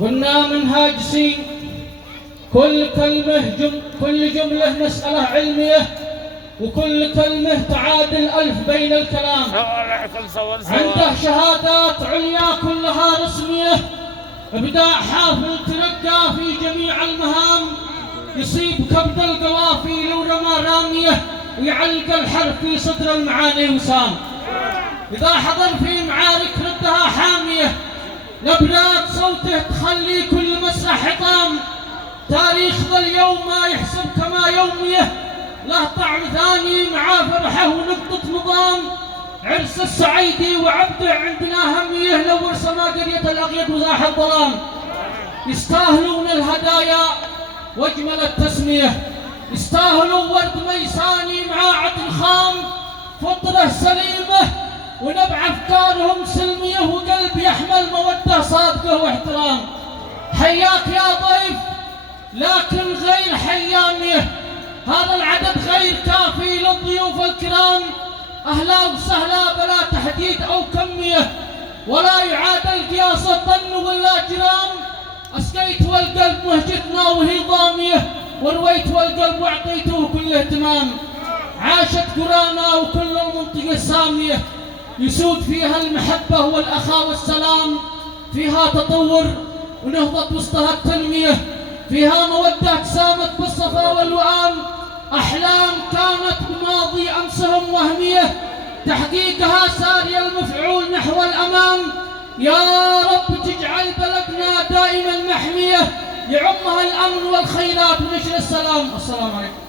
كنا منهاج سين كل جملة مسألة علمية، وكل كلمة تعادل 1000 بين الكلام. عنده شهادات عليا كلها رسمية، ابداع حافل تلقى في جميع المهام، يصيب كبد القوافي لو رمى رامية، ويعلق الحرف في صدر المعاني وسام. إذا حضر في معارك ردها حامية، نبرات صوته تخلي كل مسرح حطام. تاريخ ذا اليوم ما يحسب كما يوميه، له طعم ثاني مع فرحه ونقطة نظام. عرس السعيدي وعبده عندنا هميه، لو ورسما قرية الأغيد وزاح الظلام. يستاهلون الهدايا واجمل التسمية، يستاهلوا ورد ميساني مع عدل خام. فطرة سليمة ونبع أفكارهم سلمية، وقلب يحمل مودة صادقة واحترام. حياك يا ضيف لكن غير حيامية، هذا العدد غير كافي للضيوف الكرام. أهلا وسهلا بلا تحديد أو كمية، ولا يعادل قياس الطن ولا جرام. أسقيت والقلب مهجتنا وهي ضامية، ورويت والقلب وأعطيته كل اهتمام. عاشت قرانا وكل المنطقة السامية، يسود فيها المحبة والأخاء والسلام. فيها تطور ونهضة وسطها التنمية، فيها مودة سامت بالصفا والوئام. أحلام كانت بماضي أمسهم وهمية، تحقيقها ساري المفعول نحو الأمام. يا رب تجعل بلدنا دائما محمية، يعمها الأمن والخيرات ونشر السلام. السلام عليكم.